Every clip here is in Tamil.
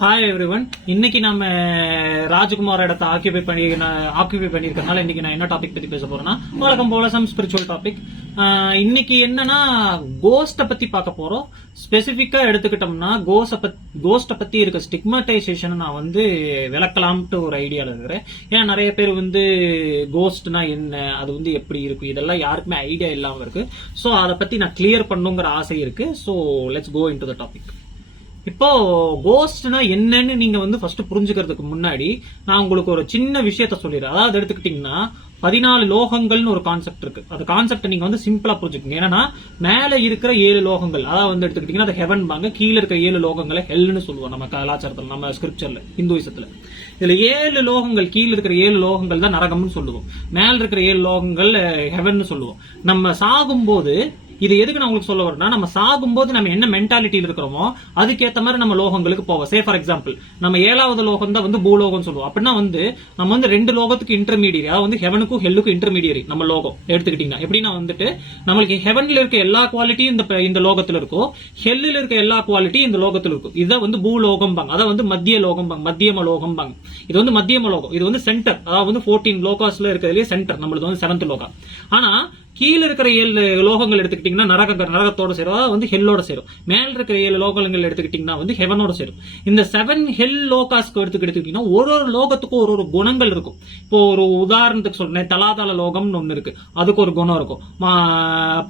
ஹாய் எவ்ரி ஒன் இன்னைக்கு நம்ம ராஜ்குமார் இடத்த ஆக்கியபை பண்ணி ஆக்கியபை பண்ணியிருக்கனால இன்னைக்கு நான் என்ன டாபிக் பத்தி பேச போறேன்னா வழக்கம் போல சம் ஸ்பிரிச்சுவல் டாபிக் இன்னைக்கு என்னன்னா கோஸ்ட பத்தி பார்க்க போறோம். ஸ்பெசிபிக்கா எடுத்துக்கிட்டோம்னா கோஸ பத் கோஸ்ட பத்தி இருக்க ஸ்டிக்மடைசேஷன் நான் வந்து விளக்கலாம்ட்டு ஒரு ஐடியால இருக்கிறேன். ஏன்னா நிறைய பேர் வந்து கோஸ்ட்னா என்ன அது வந்து எப்படி இருக்கும் இதெல்லாம் யாருக்குமே ஐடியா இல்லாம இருக்கு. ஸோ அதை பத்தி நான் கிளியர் பண்ணுங்கிற ஆசை இருக்கு. So let's go into the topic இப்போ கோஸ்ட்னா என்னன்னு நீங்க வந்து ஃபர்ஸ்ட் புரிஞ்சுக்கிறதுக்கு முன்னாடி நான் உங்களுக்கு ஒரு சின்ன விஷயத்த சொல்லிடுறேன். அதாவது எடுத்துக்கிட்டீங்கன்னா பதினாலு லோகங்கள்னு ஒரு கான்செப்ட் இருக்கு. அந்த கான்செப்ட் நீங்க வந்து சிம்பிளா புரிஞ்சுக்கோங்க. ஏன்னா மேல இருக்கிற ஏழு லோகங்கள் அதாவது வந்து எடுத்துக்கிட்டீங்கன்னா அது ஹெவன் பாங்க கீழே இருக்கிற ஏழு லோகங்களை ஹெல்னு சொல்லுவோம் நம்ம கலாச்சாரத்துல நம்ம ஸ்கிரிப்சர்ல இந்துவிசத்துல இதுல ஏழு லோகங்கள் கீழே இருக்கிற ஏழு லோகங்கள் தான் நரகம்னு சொல்லுவோம். மேல இருக்கிற ஏழு லோகங்கள் ஹெவன் சொல்லுவோம். நம்ம சாகும்போது இது எதுக்கு நான் உங்களுக்கு சொல்ல வரேன்னா நம்ம சாகும்போது நம்ம என்ன மென்டாலிட்டியில் இருக்கிறோமோ அதுக்கேற்ற மாதிரி நம்ம லோகங்களுக்கு போவோம். சே ஃபார் எக்ஸாம்பிள் நம்ம ஏழாவது லோகம் தான் வந்து பூலோகம் சொல்லுவோம். அப்படின்னா வந்து நம்ம வந்து ரெண்டு லோகத்துக்கு இன்டர்மீடியட் அதாவது வந்து ஹெவனுக்கும் ஹெல்லுக்கும் இன்டர்மீடியட் நம்ம லோகம். எடுத்துக்கிட்டீங்கன்னா எப்படின்னா வந்துட்டு நம்மளுக்கு ஹெவன்ல இருக்க எல்லா குவாலிட்டியும் இந்த இந்த லோகத்தில் இருக்கும். ஹெல்லில் இருக்க எல்லா குவாலிட்டியும் இந்த லோகத்தில் இருக்கும். இதுதான் வந்து பூலோகம் பாங்க அதாவது வந்து மத்திய லோகம் பாங்க மத்தியம லோகம் பாங்க இது வந்து மத்தியம லோகம். இது வந்து சென்டர் அதாவது வந்து ஃபோர்டீன் லோகாஸ்ல இருக்கிறதுலயே சென்டர் நம்மளுக்கு வந்து செவன்த் லோகம். ஆனா கீழே இருக்கிற ஏழு லோகங்கள் எடுத்துக்கிட்டீங்கன்னா நரக நரகத்தோட சேரும். அதாவது வந்து ஹெல்லோட சேரும். மேல இருக்கிற ஏழு லோகங்கள் எடுத்துக்கிட்டீங்கன்னா வந்து ஹெவனோட சேரும். இந்த செவன் ஹெல் லோகாஸ்க்கு எடுத்துக்க எடுத்துக்கிட்டீங்கன்னா ஒரு ஒரு லோகத்துக்கும் ஒரு ஒரு குணங்கள் இருக்கும். இப்போ ஒரு உதாரணத்துக்கு சொல்றேன். தலாதாள லோகம்னு ஒன்று இருக்கு. அதுக்கு ஒரு குணம் இருக்கும்.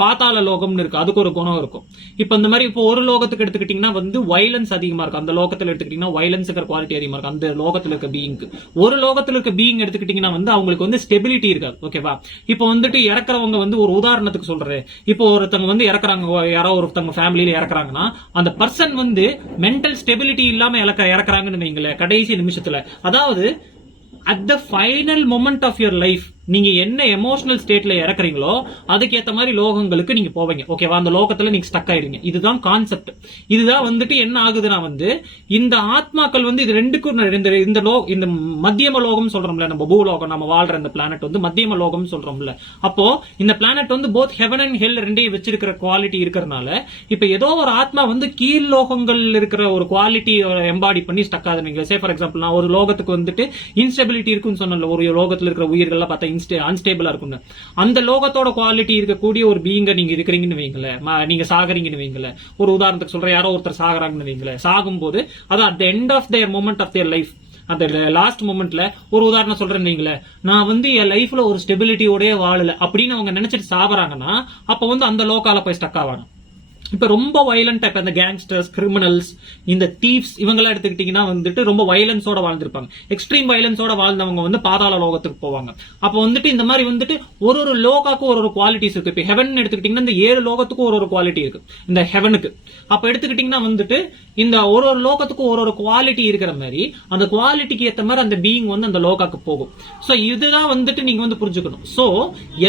பாத்தாள லோகம்னு இருக்கு. அதுக்கு ஒரு குணம் இருக்கும். இப்போ இந்த மாதிரி இப்போ ஒரு லோகத்துக்கு எடுத்துக்கிட்டீங்கன்னா வந்து வைலன்ஸ் அதிகமா இருக்கும். அந்த லோகத்தில் எடுத்துக்கிட்டீங்கன்னா இருக்கிற குவாலிட்டி அதிகமா இருக்கும். அந்த லோகத்தில் இருக்க பீயிங்க்கு ஒரு லோகத்தில் இருக்க பீயிங் எடுத்துக்கிட்டீங்கன்னா வந்து அவங்களுக்கு வந்து ஸ்டெபிலிட்டி இருக்காது. ஓகேவா இப்போ வந்துட்டு இறக்குறவங்க வந்து ஒரு உதாரணத்துக்கு சொல்றேன். இப்போ ஒருத்தவங்க வந்து இறக்குறாங்க யாரோ ஒருத்தவங்க ஃபேமிலியில இறக்குறாங்கன்னா அந்த பர்சன் வந்து மென்டல் ஸ்டெபிலிட்டி இல்லாம இறக்க இறக்குறாங்கன்னு வைங்களேன் கடைசி நிமிஷத்துல. அதாவது at the final moment of your life நீங்க என்ன எமோஷனல் ஸ்டேட்ல இறக்குறீங்களோ அதுக்கேற்ற மாதிரி லோகங்களுக்கு நீங்க போவீங்க. ஓகேவா அந்த லோகத்துல நீங்க ஸ்டக் ஆயிடுங்க இதுதான் கான்செப்ட் இதுதான் வந்துட்டு என்ன ஆகுதுன்னா வந்து இந்த ஆத்மாக்கள் வந்து இது ரெண்டுக்கும் இந்த இந்த லோ இந்த மத்தியம லோகம் சொல்றோம்ல நம்ம பூலோகம் நம்ம வாழ்ற இந்த பிளானட் வந்து மத்தியம லோகம் சொல்றோம்ல. அப்போ இந்த பிளானட் வந்து போத் ஹெவன் அண்ட் ஹெல் ரெண்டையும் வச்சிருக்கிற குவாலிட்டி இருக்கிறதுனால இப்ப ஏதோ ஒரு ஆத்மா வந்து கீழ் லோகங்கள் இருக்கிற ஒரு குவாலிட்டி எம்பாடி பண்ணி ஸ்டக் ஆகுது சே ஃபார் எக்ஸாம்பிள் நான் ஒரு லோகத்துக்கு வந்துட்டு இன்ஸ்டெபிலிட்டி இருக்குன்னு சொன்னல ஒரு லோகத்துல இருக்கிற உயிர்கள்லாம் பார்த்தா அன்ஸ்டேபிளா இருக்கும்னு அந்த லோகத்தோட குவாலிட்டி இருக்கக்கூடிய ஒரு பீங்க நீங்க இருக்கிறீங்கன்னு வைங்களேன். நீங்க சாகுறீங்கன்னு வைங்களேன். ஒரு உதாரணத்துக்கு சொல்ற யாரோ ஒருத்தர் சாகுறாங்கன்னு வைங்களேன். சாகும்போது அது at end of their moment of their life அந்த லாஸ்ட் மூமெண்ட்ல ஒரு உதாரணம் சொல்றேன் நீங்களே நான் வந்து என் லைஃப்ல ஒரு ஸ்டெபிலிட்டியோடய வாழல அப்படின்னு அவங்க நினைச்சிட்டு சாப்பிட்றாங்கன்னா அப்ப வந்து அந்த லோக்கால போய் ஸ்டக் ஆவாங்க. இப்போ ரொம்ப வயலண்டா டைப் அந்த கேங்ஸ்டர்ஸ் கிரிமினல்ஸ் இந்த தீப்ஸ் இவங்கெல்லாம் எடுத்துக்கிட்டீங்கன்னா வந்துட்டு ரொம்ப வயலன்ஸோட வாழ்ந்திருப்பாங்க. எக்ஸ்ட்ரீம் வயலன்ஸோட வாழ்ந்தவங்க வந்து பாதாள லோகத்துக்கு போவாங்க. அப்போ வந்துட்டு இந்த மாதிரி வந்துட்டு ஒரு ஒரு லோகாக்கும் ஒரு ஒரு குவாலிட்டிஸ் இருக்கு. இப்போ ஹெவன் எடுத்துக்கிட்டீங்கன்னா இந்த ஏழு லோகத்துக்கும் ஒரு ஒரு குவாலிட்டி இருக்கு. இந்த ஹெவனுக்கு அப்போ எடுத்துக்கிட்டீங்கன்னா வந்துட்டு இந்த ஒரு ஒரு லோகத்துக்கும் ஒரு ஒரு குவாலிட்டி இருக்கிற மாதிரி அந்த குவாலிட்டிக்கு ஏற்ற மாதிரி அந்த பீயிங் வந்து அந்த லோகாக்கு போகும். ஸோ இதுதான் வந்துட்டு நீங்க வந்து புரிஞ்சுக்கணும். ஸோ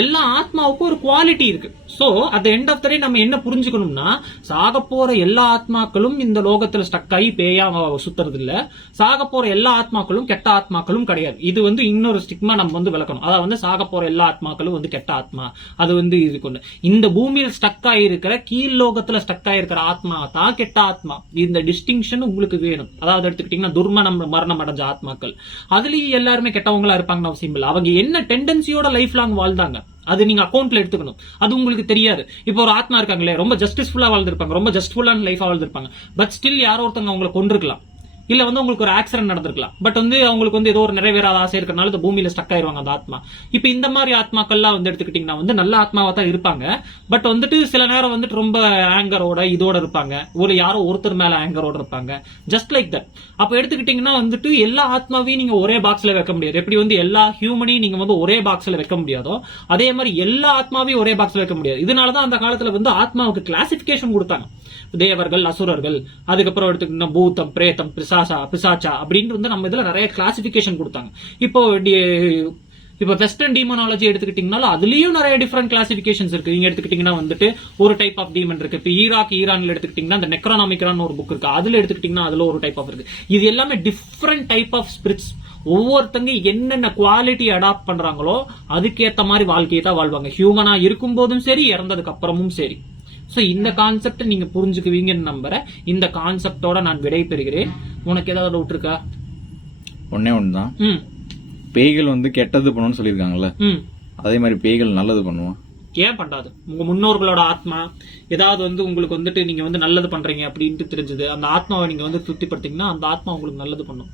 எல்லா ஆத்மாவுக்கும் ஒரு குவாலிட்டி இருக்கு. So at end of the day நம்ம என்ன புரிஞ்சுக்கணும்னா சாக போற எல்லா ஆத்மாக்களும் இந்த லோகத்துல ஸ்டக் ஆகி பேயா சுத்துறது இல்ல சாக போற எல்லா ஆத்மாக்களும் கெட்ட ஆத்மாக்களும் கிடையாது. இது வந்து இன்னொரு ஸ்டிக்மா நம்ம வந்து விளக்கணும். அதாவது வந்து சாக போற எல்லா ஆத்மாக்களும் வந்து கெட்ட ஆத்மா. அது வந்து இது கொண்டு. இந்த பூமியில் ஸ்டக் ஆயிருக்கிற கீழ் லோகத்துல ஸ்டக் ஆயிருக்கிற ஆத்மா தான் கெட்ட ஆத்மா. இந்த டிஸ்டிங்ஷன் உங்களுக்கு வேணும். அதாவது எடுத்துக்கிட்டீங்கன்னா துர்மணம் மரணம் அடைஞ்ச ஆத்மாக்கள். அதுலயும் எல்லாருமே கெட்டவங்களா இருப்பாங்கன்னு அவசியம் இல்லை. அவங்க என்ன டெண்டன்சியோட லைஃப் லாங் வாழ்ந்தாங்க? அது நீங்க அக்கௌண்ட்ல எடுத்துக்கணும். அது உங்களுக்கு தெரியாது. இப்போ ஒரு ஆத்மா இருக்காங்களே ரொம்ப ஜஸ்டிஸ்ஃபுல்லா வாழ்ந்திருப்பாங்க ரொம்ப ஜஸ்ட்ஃபுல்லான லைஃபா வாழ்ந்திருப்பாங்க. பட் ஸ்டில் யாரோ ஒருத்தவங்க அவங்களை கொண்டிருக்கலாம் இல்ல வந்து உங்களுக்கு ஒரு ஆக்சிடென்ட் நடந்திருக்கலாம். பட் வந்து அவங்களுக்கு வந்து ஏதோ ஒரு நிறைவேறாத ஆசை இருக்கிறனால இந்த பூமியில ஸ்டக் ஆயிருவாங்க அந்த ஆத்மா. இப்ப இந்த மாதிரி ஆத்மாக்கள்லாம் வந்து எடுத்துக்கிட்டீங்கன்னா வந்து நல்ல ஆத்மாவா தான் இருப்பாங்க. பட் வந்துட்டு சில நேரம் வந்துட்டு ரொம்ப ஆங்கரோட இதோட இருப்பாங்க. ஒரு யாரோ ஒருத்தர் மேல ஆங்கரோட இருப்பாங்க. ஜஸ்ட் லைக் தட் அப்ப எடுத்துக்கிட்டீங்கன்னா வந்துட்டு எல்லா ஆத்மாவையும் நீங்க ஒரே பாக்ஸ்ல வைக்க முடியாது. எப்படி வந்து எல்லா ஹியூமனையும் நீங்க வந்து ஒரே பாக்ஸ்ல வைக்க முடியாதோ அதே மாதிரி எல்லா ஆத்மாவையும் ஒரே பாக்ஸ்ல வைக்க முடியாது. இதனாலதான் அந்த காலத்துல வந்து ஆத்மாவுக்கு கிளாசிபிகேஷன் கொடுத்தாங்க. தேவர்கள் அசுரர்கள் அதுக்கப்புறம் எடுத்துக்கிட்டோம் பூத்தம் பிரேத்தம் பிசாசா பிசாச்சா அப்படின்னு வந்து நம்ம இதுல நிறைய கிளாசிபிகேஷன் கொடுத்தாங்க. இப்போ இப்போ வெஸ்டர்ன் டீமனாலஜி எடுத்துக்கிட்டீங்கனாலும் அதுலயும் நிறைய டிஃப்ரெண்ட் கிளாசிபிகேஷன்ஸ் இருக்கு. நீங்க எடுத்துக்கிட்டீங்கன்னா வந்துட்டு ஒரு டைப் ஆஃப் டீமன் இருக்கு. இப்போ ஈராக் ஈரான்ல எடுத்துக்கிட்டீங்கன்னா அந்த நெக்ரானாமிக்ரான் ஒரு புக் இருக்கு. அதுல எடுத்துக்கிட்டீங்கன்னா அதுல ஒரு டைப் ஆஃப் இருக்கு. இது எல்லாமே டிஃப்ரெண்ட் டைப் ஆஃப் ஸ்பிரிட்ஸ் ஒவ்வொருத்தங்க என்னென்ன குவாலிட்டி அடாப்ட் பண்றாங்களோ அதுக்கேற்ற மாதிரி வாழ்க்கையை தான் வாழ்வாங்க. ஹியூமனா இருக்கும் போதும் சரி இறந்ததுக்கு அப்புறமும் சரி. ஸோ இந்த கான்செப்ட் நீங்க புரிஞ்சுக்குவீங்கன்னு நம்புறேன். இந்த கான்செப்டோட நான் விடை பெறுகிறேன் உனக்கு ஏதாவது டவுட் இருக்கா? ஒன்னே ஒன்று தான் ம். பேய்கள் வந்து கெட்டது பண்ணணும்னு சொல்லியிருக்காங்கல்ல? ம். அதே மாதிரி பேய்கள் நல்லது பண்ணுவோம் ஏன் பண்ணாது? உங்க முன்னோர்களோட ஆத்மா ஏதாவது வந்து உங்களுக்கு வந்துட்டு நீங்க வந்து நல்லது பண்றீங்க அப்படின்ட்டு தெரிஞ்சது அந்த ஆத்மாவை நீங்க வந்து திருப்திப்படுத்தீங்கன்னா அந்த ஆத்மா உங்களுக்கு நல்லது பண்ணும்.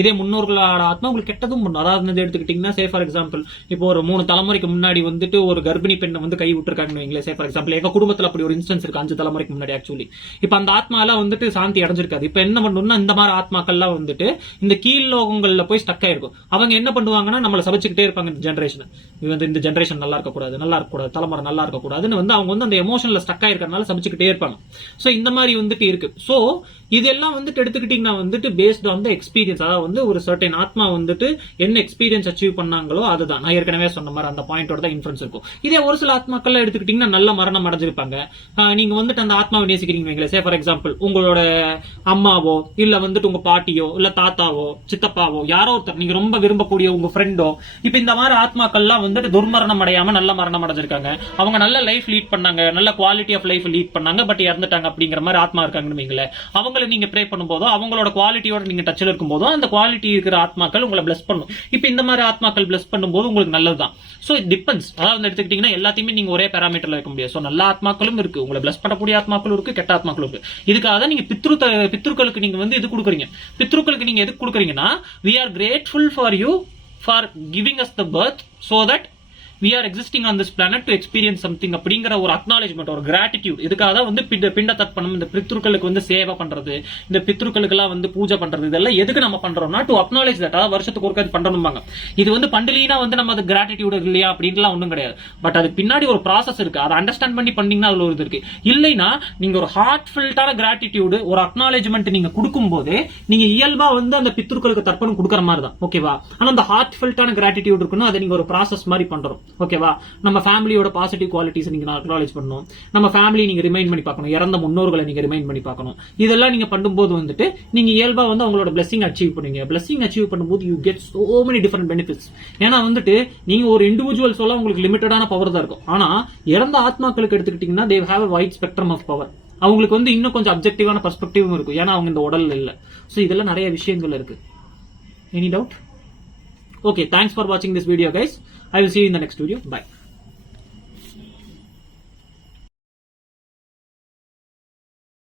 இதே முன்னோர்களோட ஆத்மா உங்களுக்கு கெட்டதும் பண்ணும். அதாவது வந்து எடுத்துக்கிட்டீங்கன்னா சே ஃபார் எக்ஸாம்பிள் இப்போ ஒரு மூணு தலைமுறைக்கு முன்னாடி வந்துட்டு ஒரு கர்ப்பிணி பெண்ணை வந்து கை விட்டுருக்காங்கன்னு வைங்களேன் சே ஃபார் எக்ஸாம்பிள் எங்க குடும்பத்துல அப்படி ஒரு இன்ஸ்டன்ஸ் இருக்கு அஞ்சு தலைமுறைக்கு முன்னாடி ஆக்சுவலி இப்போ அந்த ஆத்மா எல்லாம் வந்துட்டு சாந்தி அடைஞ்சிருக்காது. இப்போ என்ன பண்ணணும்னா இந்த மாதிரி ஆத்மாக்கள்லாம் வந்துட்டு இந்த கீழ் லோகங்களில் போய் ஸ்டக் ஆயிருக்கும். அவங்க என்ன பண்ணுவாங்கன்னா நம்மளை சபிச்சுக்கிட்டே இருப்பாங்க இந்த ஜென்ரேஷன் வந்து இந்த ஜென்ரேஷன் நல்லா இருக்கக்கூடாது நல்லா இருக்கக்கூடாது தலைமுறை நல்லா இருக்கக்கூடாதுன்னு வந்து அவங்க வந்து அந்த எமோஷனில் ஸ்டக் ஆயிருக்கறனால சபிச்சுக்கிட்டே இருப்பாங்க. ஸோ இந்த மாதிரி வந்துட்டு இருக்கு. ஸோ இதெல்லாம் வந்துட்டு எடுத்துக்கிட்டிங்கன்னா வந்துட்டு பேஸ்ட் ஆன் த எக்ஸ்பீரியன்ஸ் அதாவது வந்து ஒரு சர்டன் ஆத்மா வந்துட்டு என்ன எக்ஸ்பீரியன்ஸ் அச்சீவ் பண்ணாங்களோ அதுதான். நான் ஏற்கனவே சொன்ன மாதிரி அந்த பாயிண்டோட தான் இன்ஃபரன்ஸ் இருக்கும். இதே ஒரு சில ஆத்மாக்கள் எடுத்துக்கிட்டீங்கன்னா நல்ல மரணம் அடைஞ்சிருப்பாங்க. நீங்க வந்துட்டு அந்த ஆத்மாவை நேசிக்கிறீங்க வைங்களே சே ஃபார் எக்ஸாம்பிள் உங்களோட அம்மாவோ இல்ல வந்துட்டு உங்க பாட்டியோ இல்ல தாத்தாவோ சித்தப்பாவோ யாரோ ஒருத்தர் நீங்க ரொம்ப விரும்பக்கூடிய உங்க ஃப்ரெண்டோ இப்ப இந்த மாதிரி ஆத்மாக்கள்லாம் வந்துட்டு துர்மரணம் அடையாம நல்ல மரணம் அடைஞ்சிருக்காங்க. அவங்க நல்ல லைஃப் லீட் பண்ணாங்க நல்ல குவாலிட்டி ஆஃப் லைஃப் லீட் பண்ணாங்க பட் இறந்துட்டாங்க அப்படிங்கிற மாதிரி ஆத்மா இருக்காங்கன்னு வைங்களேன். அவங்களை நீங்க ப்ரே பண்ணும்போதோ அவங்களோட குவாலிட்டியோட நீங்க டச்சில் இருக்கும்போதோ அந்த குவாலிட்டி இருக்கிற ஆத்மாக்கள் உங்களை பிளஸ் பண்ணும். இப்போ இந்த மாதிரி ஆத்மாக்கள் பிளஸ் பண்ணும்போது உங்களுக்கு நல்லதுதான். ஸோ இட் டிபெண்ட்ஸ் அதாவது எடுத்துக்கிட்டீங்கன்னா எல்லாத்தையுமே நீங்க ஒரே பேராமீட்டர்ல வைக்க முடியாது. ஸோ நல்ல ஆத்மாக்களும் இருக்கு. உங்களை பிளஸ் பண்ணக்கூடிய ஆத்மாக்களும் இருக்கு கெட்ட ஆத்மாக்களும் இருக்கு. இதுக்காக தான் நீங்க பித்ரு பித்ருக்களுக்கு நீங்க வந்து இது கொடுக்குறீங்க. பித்ருக்களுக்கு நீங்க எது கொடுக்குறீங்கன்னா we are grateful for you for giving us the birth so that we are existing on this planet to experience something அப்படிங்கிற ஒரு அக்னாலேஜ்மெண்ட் ஒரு கிராட்டிடியூட் இதுக்காக தான் வந்து பிண்ட பிண்ட தர்ப்பணம் இந்த பித்ருக்களுக்கு வந்து சேவை பண்றது இந்த பித்ருக்களுக்கெல்லாம் வந்து பூஜை பண்றது இதெல்லாம் எதுக்கு நம்ம பண்றோம்னா டு அக்னாலேஜ் தட் அதாவது வருஷத்துக்கு ஒருக்கா இது பண்ணணும்பாங்க. இது வந்து பண்டிலினா வந்து நம்ம அது கிராட்டிடியூட் இல்லையா அப்படின்லாம் ஒன்றும் கிடையாது. பட் அது பின்னாடி ஒரு ப்ராசஸ் இருக்கு. அதை அண்டர்ஸ்டாண்ட் பண்ணி பண்ணீங்கன்னா அதில் ஒரு இது இருக்கு. இல்லைன்னா நீங்க ஒரு ஹார்ட் ஃபில்டான கிராட்டிடியூடு ஒரு அக்னாலேஜ்மெண்ட் நீங்க கொடுக்கும்போது நீங்க இயல்பா வந்து அந்த பித்ருக்களுக்கு தர்ப்பணம் கொடுக்குற மாதிரி தான். ஓகேவா ஆனா அந்த ஹார்ட் ஃபில்டான கிராட்டிடியூட் இருக்குன்னா அதை நீங்க ஒரு ப்ராசஸ் மாதிரி பண்றோம். ஓகேவா? நம்ம ஃபேமிலியோட பாசிட்டிவ் குவாலிட்டிஸ் நீங்க அக்னாலேஜ் பண்ணணும். நம்ம ஃபேமிலி நீங்க ரிமைண்ட் பண்ணி பார்க்கணும். இறந்த முன்னோர்களை நீங்க ரிமைண்ட் பண்ணி பார்க்கணும். இதெல்லாம் நீங்க பண்ணும்போது வந்துட்டு நீங்க இயல்பா வந்து அவங்களோட பிளஸிங் அச்சீவ் பண்ணுவீங்க. பிளஸிங் அச்சீவ் பண்ணும்போது you get so many different benefits ஏன்னா வந்துட்டு நீங்க ஒரு இண்டிவிஜுவல் சொல்ல உங்களுக்கு லிமிட்டடான பவர் தான் இருக்கும். ஆனா இறந்த ஆத்மாக்களுக்கு எடுத்துக்கிட்டீங்கன்னா they have wide spectrum of power அவங்களுக்கு வந்து இன்னும் கொஞ்சம் அப்ஜெக்டிவான பர்ஸ்பெக்டிவும் இருக்கும். ஏன்னா அவங்க இந்த உடல் இல்லை. ஸோ இதெல்லாம் நிறைய விஷயங்கள் இருக்கு. Any doubt okay thanks for வாட்சிங் this video guys i will see you in the next video. Bye